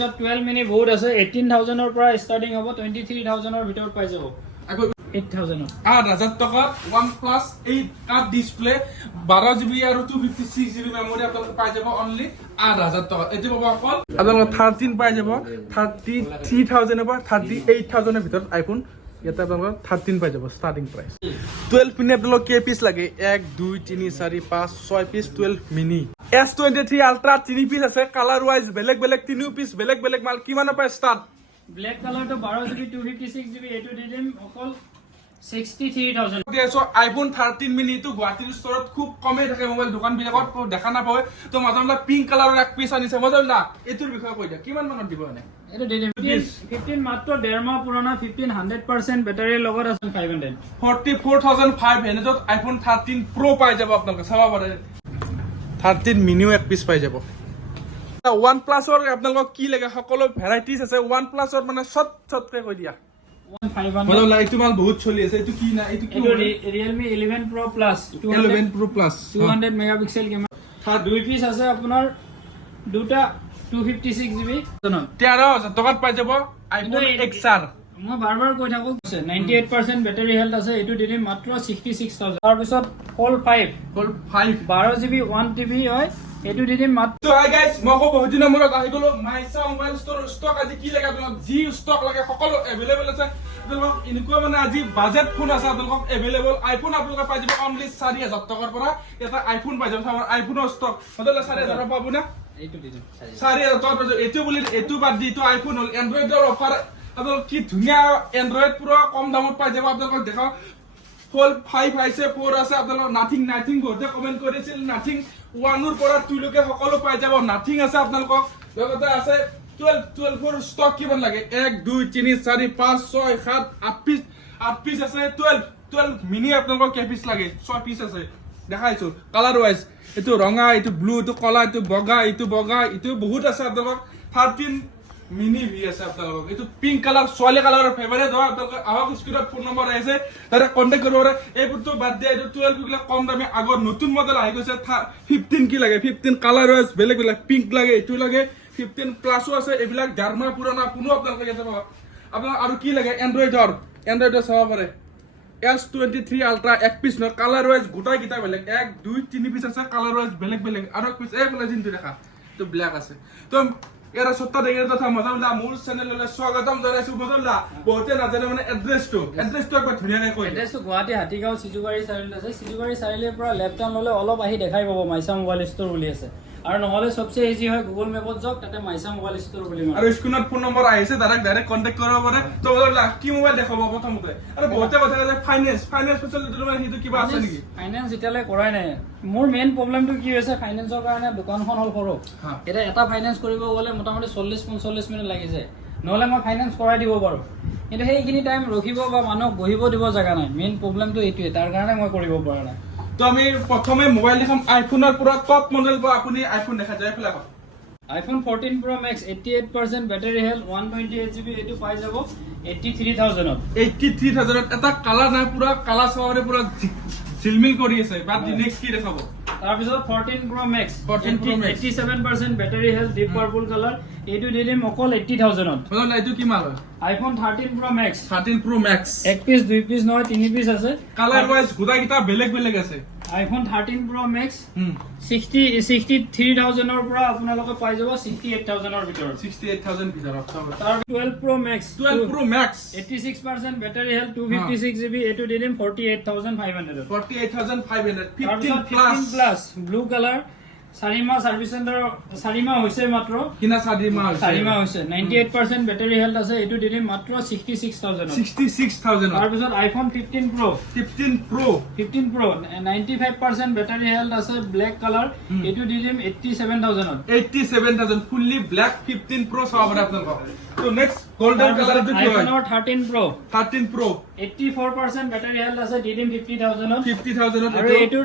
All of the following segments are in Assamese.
12 মিনি বহুত আছে 18000 ৰ পৰা ষ্টাৰ্টিং হ'ব 23000 ৰ ভিতৰত পাই যাব 8000 8000 টকা OnePlus 8 কাপ ডিসপ্লে 12GB আৰু 256GB মেমৰি আপোনালোকে পাই যাব অনলি 8000 টকা এটি পাব অকল আপোনালোকে 13 পাই যাব 33000 পৰা 38000 ৰ ভিতৰত আইফোন এটা আপোনালোকে 13 পাই যাব ষ্টাৰ্টিং প্ৰাইস 12 মিনি আপোনালোকে কে পিস লাগে 1 2 3 4 5 6 piece 12 mini S23 ultra 3 piece আছে কালাৰ ওয়াইজ বেলেগ বেলেগ 3 পিস বেলেগ বেলেগ মাল কিমানৰ পৰা ষ্টাৰ্ট ব্ল্যাক কালাৰটো 12GB 256GB এটো দি দিম অকল 63000 দিছো আইফোন 13 মিনি তো গুৱাহাটীৰ ষ্টৰত খুব কমে থাকে মোবাইল দোকান বিলাকত দেখা নাপায় তো মাজমলা পিংক কালাৰৰ এক পিস আনিছে মাজমলা এটোৰ বিষয়ে কৈ দিয়া কিমান মানত দিব এনে এটো দি দিম 15 মাত্ৰ 1.5 মাহ পুৰণা 100% বেটাৰীৰ লগত আছে 500 44500 ত আইফোন 13 প্ৰো পাই যাব আপোনালোকে চাব পাৰে 13 মিনিও এক পিস পাই যাব OnePlus ৰ আপোনালোকক কি লাগে সকলো ভেৰাইটিজ আছে OnePlus ৰ মানে সবকে কৈ দিয়া 1500 মানে লাইক তোমাল বহুত চলি আছে এটো কি না এটো কি Realme 11 Pro Plus 11 Pro Plus 200 megapixel camera দুই পিস আছে আপোনাৰ দুটা 256GB 13000 টকাত পাই যাব আইফোন XR মই বাৰবাৰ কৈ থাকো 98% বেটাৰী হেলথ আছে এটো দিলে মাত্ৰ 66000 তাৰ পিছত Fold 5 12GB 1TB হয় এটো দিলে মাত্ৰ তো হাই গাইস মই কো বহুত দিনৰ মূৰত আহি গলো মাইছা মোবাইল ষ্টৰ ষ্টক আজি কি লাগে আপোনাক জি ষ্টক লাগে সকলো এভেইলেবল আছে আপোনাক ইনকো মানে আজি বাজেট ফোন আছে আপোনাক এভেইলেবল আইফোন আপোনাক পাই যাব অনলি 4000 টকাৰ পৰা এটা আইফোন পাই যাব আমাৰ আইফোনৰ ষ্টক হদলে 4000 পাবো না এইটো দিম 4000 টকা এটো বুলি এটো বাদ দি তো আইফোন হল এন্ড্ৰইডৰ অফাৰ আপোনাক কি ধুনীয়া এন্ড্ৰইড পুৰা কম দামত পাই যাব আপোনাক দেখাও Fold 5 আছে 4 আছে আপোনাক নাথিং বহুতে কমেন্ট কৰিছিল নাথিং 1 ৰ পৰা 2 লৈকে সকলো পাই যাব নাথিং আছে আপোনাক লগতে আছে 12 ৰ ষ্টক কিমান লাগে 1 2 3 4 5 6 7 8 পিস আছে 12 মিনি আপোনাক কে পিস লাগে 6 পিস আছে দেখাইছো কালাৰ ওয়াইজ এটো ৰঙা এটো ব্লু এটো কলা এটো বগা এটো বহুত আছে আপোনাক 13 মিনি ভি আছে আপোনালোক এটো পিংক কালাৰ সোয়ালি কালাৰৰ ফেভাৰিট হয় আপোনালোক আহক স্ক্ৰিনত ফোন নম্বৰ আছে তাৰে কন্টাক্ট কৰিব পাৰে এইটো বাদ দিয়া এটো 12 কিলা কম দামে আগৰ নতুন মডেল আহি গৈছে 15 কি লাগে 15 কালাৰ ওয়াইজ বেলেগ পিংক লাগে এটো লাগে 15 প্লাসও আছে এবিলাক জাৰ্মা পুৰণা কোনো আপোনালোক ইয়াতে পাব আপোনাক আৰু কি লাগে এন্ড্ৰইডৰ চাব পাৰে S23 আলট্ৰা এক পিস ন কালাৰ ওয়াইজ গোটাই কিটা বেলেগ 1 2 3 পিস আছে কালাৰ ওয়াইজ বেলেগ আৰু এক পিস এই বেলেগ জিনটো দেখা তো ব্ল্যাক আছে তো এরা সত্তা দেখে কথা মজালা মূল চ্যানেললৈ স্বাগতম জনাইছো মজালা বহুতে নাজানে মানে এড্ৰেছটো একবাৰ ধুনীয়াকৈ কৈ এড্ৰেছটো গুৱাহাটী হাতীগাঁও সিজুবাৰী চাৰিআলিত আছে সিজুবাৰী চাৰিআলিৰ পৰা লেফট টাৰ্ণ ললে অলপ আহি দেখাই পাব মাইছা মোবাইল ষ্টৰ বুলি আছে আৰু নহলে সবচে ইজি হয় গুগল মেপত যাওক তাতে মাইছা মোবাইল ষ্টৰ বুলি মাৰ আৰু স্ক্ৰিনত ফোন নম্বৰ আহিছে ডাইৰেক্ট কন্টাক্ট কৰিব পাৰে তো মজালা কি মোবাইল দেখাব প্ৰথমতে আৰু বহুতে কথা যে ফাইনান্স ফেচিলিটি মানে হেতু কিবা আছে নেকি ফাইনান্স এতিয়ালৈ কৰাই নাই মোৰ মেইন প্ৰবলেমটো কি হৈছে ফাইনান্সৰ কাৰণে দোকানখন হল সৰু এটা ফাইনান্স কৰিব গলে মোটামুটি 40-45 মিনিট লাগি যায় নহলে মই ফাইনান্স কৰাই দিব পাৰো কিন্তু সেইখিনি টাইম ৰখিব বা মানুহ বহিব দিব জায়গা নাই মেইন প্ৰবলেমটো এইটোৱে তাৰ কাৰণে মই কৰিব পৰা নাই তো আমি প্ৰথমে মোবাইল দেখাম আইফোনৰ পুৰা টপ মডেল বা আপুনি আইফোন দেখা যায় ফেলা iPhone 14 Pro Max 88% battery health 128GB এটো পাই যাব 83000 এটা কালাৰ নাই পুৰা কালাৰ চাবৰে পুৰা ঝিলমিল কৰি আছে বাট নেক্সট কি দেখাব তাৰ পিছত 14 Pro Max 87% battery health deep purple color এটো দিলিম অকল 80000 বলন এইটো কি মাল iPhone 13 Pro Max এক পিস দুই পিস নহয় তিনি পিস আছে কালাৰ ওয়াইজ গুটা কিটা বেলেগ আছে iPhone 13 Pro Max 63000 ৰ পৰা আপোনালোকে পাই যাব 68000 ৰ ভিতৰত 68000 ভিতৰত তাৰ 12 Pro Max 86% battery health 256GB এটো দিলিম 48500 15 plus blue color 4 মাহ সার্ভিস সেন্টার 4 মাহ হৈছে মাত্ৰ কিনা 4 মাহ হৈছে 98% ব্যাটাৰি হেলথ আছে এটো দিলে মাত্ৰ 66000 তাৰ পিছত iPhone 15 Pro 95% ব্যাটাৰি হেলথ আছে ব্ল্যাক কালাৰ এটো দিলে 87000 ফুললি ব্ল্যাক 15 Pro চাব পাৰে আপোনালোক তো নেক্সট গোল্ডেন কালার টো কি হয় iPhone 13 Pro 84% ব্যাটারি হেলথ আছে দিলে 50000 আৰু এটো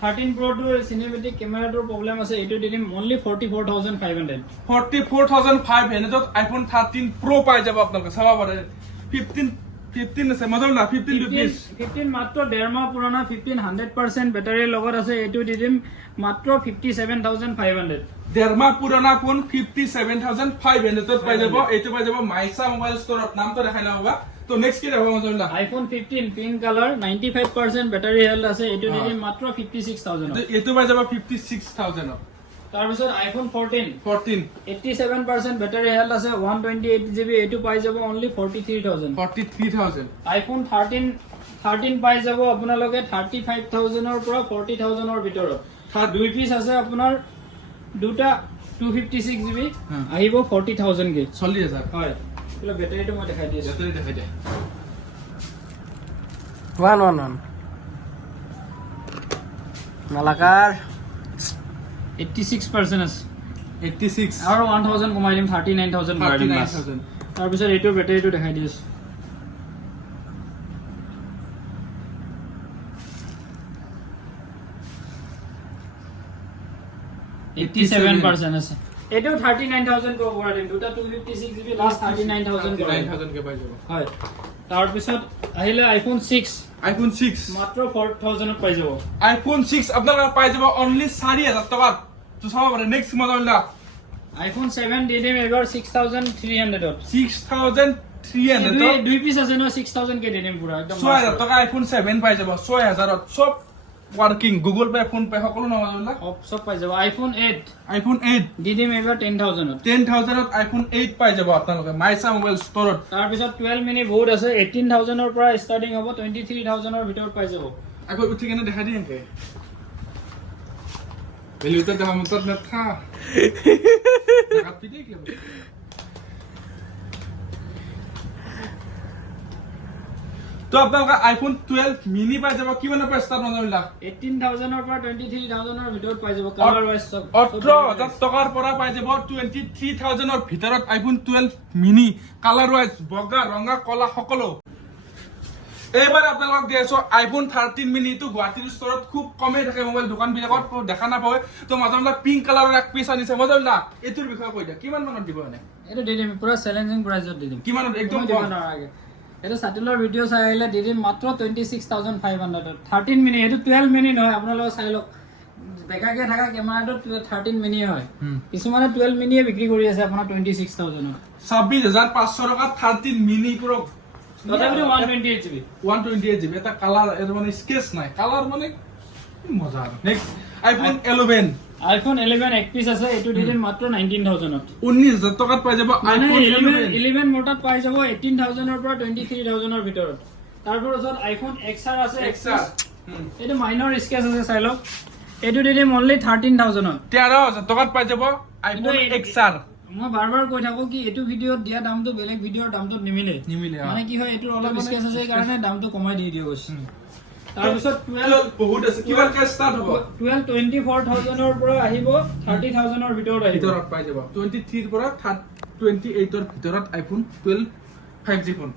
13 Pro to cinematic camera to problem আছে এটো দিম only 44500 ত আইফোন 13 Pro পাই যাব আপোনালোকে চাব পাৰে 15 আছে মজলা 15 rupees 15 মাত্ৰ 1.5 মাহ পুৰণা 100% ব্যাটাৰীৰ লগত আছে এটো দিম মাত্ৰ 57500 দেৰমাহ পুৰণা ফোন 57,500 পাই যাব এইটো পাই যাব মাইছা মোবাইল ষ্টৰত নামটো দেখাই লওঁ বাবা তো নেক্সট কি দেখাব মজা iPhone 15 pink colour 95% battery health আছে এইটো দি দিম মাত্ৰ 56000 এইটো পাই যাব 56,000 তাৰপিছত আইফোন 14 14 87% বেটাৰী হেল্থ আছে 128GB এইটো পাই যাব অনলি 43000 আইফোন 13 পাই যাব আপোনালোকে 35000 ৰ পৰা 40000 ৰ ভিতৰত দুই পিস আছে আপোনাৰ দুটা 256GB আহিব 40000 কে 40000 হয় এলা বেটাৰীটো মই দেখাই দিছো বেটাৰী দেখাই দে 111 নালাকাৰ 86% আছে 86 আৰু 1000 কমাই দিম 39000 কমাই দিম 39,000 তাৰ পিছত এইটো বেটাৰীটো দেখাই দিছো 87% আছে এটো 39000 কো কৰা দিম দুটা 256GB লাষ্ট 39000 কৰা 9,000 কে পাই যাব হয় তাৰ পিছত আহিলে আইফোন 6 আইফোন 6 মাত্ৰ 4000 ত পাই যাব আইফোন 6 আপোনালোকে পাই যাব অনলি 4000 টকা তো চাব পাৰে নেক্সট মডেলটা আইফোন 7 দি দিম এবাৰ 6300 ত 6300 দুই পিস আছে ন 6000 কে দি দিম পুৰা একদম 6000 টকা আইফোন 7 পাই যাব 6000 ত সব working Google pay phone pay সকলো নমজলা সব পাই যাব আইফোন 8 আইফোন 8 দি দিম এবাৰ 10000 ত 10000 ত আইফোন 8 পাই যাব আপোনালোকে মাইছা মোবাইল ষ্টৰত তাৰ পিছত 12 মিনি বহুত আছে 18000 ৰ পৰা ষ্টাৰ্টিং হ'ব 23000 ৰ ভিতৰত পাই যাব আকৌ উঠি কেনে দেখা দি এনেকে বেলিউতে দেখা মতত নথা কাটি দেখ তো আপোনালোকে আইফোন 12 মিনি পাই যাব কিমান পৰা ষ্টাৰ্ট নজলা 18000 ৰ পৰা 23000 ৰ ভিতৰত পাই যাব কালাৰ ওয়াইজ সব 18000 টকাৰ পৰা পাই যাব 23000 ৰ ভিতৰত আইফোন 12 মিনি কালাৰ ওয়াইজ বগা ৰঙা কলা সকলো এইবাৰ আপোনালোকক দি আছো আইফোন 13 মিনি তো গুৱাহাটীৰ ষ্টৰত খুব কমে থাকে মোবাইল দোকান বিলাকত দেখা নাপায় তো মাজমলা পিংক কালাৰৰ এক পিস আনিছে মজলা এটোৰ বিষয়ে কৈ দিয়া কিমান মানত দিব এনে এটো দি দিম পুৰা চ্যালেঞ্জিং প্ৰাইজত দি দিম কিমানত একদম দিব নালাগে এটো সাটিলৰ ভিডিও চাই আহিলে দি দিম মাত্ৰ 26500 13 মিনি এটো 12 মিনি নহয় আপোনালোকে চাই লওক দেখাকে থাকা কেমেৰাটো 13 মিনি হয় কিছুমানে 12 মিনিয়ে বিক্ৰী কৰি আছে আপোনাৰ 26000 26500 টকা 13 মিনি প্ৰ তথাপিও 128GB 128GB এটা কালাৰ এৰ মানে স্কেচ নাই কালাৰ মানে মজা নেক্সট আইফোন 11 আইফোন 11 এক পিস আছে এটো দি দিম মাত্ৰ 19000 ত 19000 টকাত পাই যাব আইফোন 11 মোটাত পাই যাব 18000 ৰ পৰা 23000 ৰ ভিতৰত তাৰপৰ ওচৰত আইফোন XR আছে XR এটো মাইনৰ স্কেচ আছে চাই লওক এটো দি দিম অনলি 13000 ত 13000 টকাত পাই যাব আইফোন XR মই বাৰবাৰ কৈ থাকো কি এটো ভিডিওত দিয়া দামটো বেলেগ ভিডিওৰ দামটো নিমিলে মানে কি হয় এটোৰ অলপ স্কেচ আছে কাৰণে দামটো কমাই দি দিও গৈছে তাৰ পিছত 12 বহুত আছে কিমান কে ষ্টাৰ্ট হ'ব 24000 ৰ পৰা আহিব 30000 ৰ ভিতৰত আহিব ভিতৰত পাই যাব 23 ৰ পৰা 28 ৰ ভিতৰত আইফোন 12 5G ফোন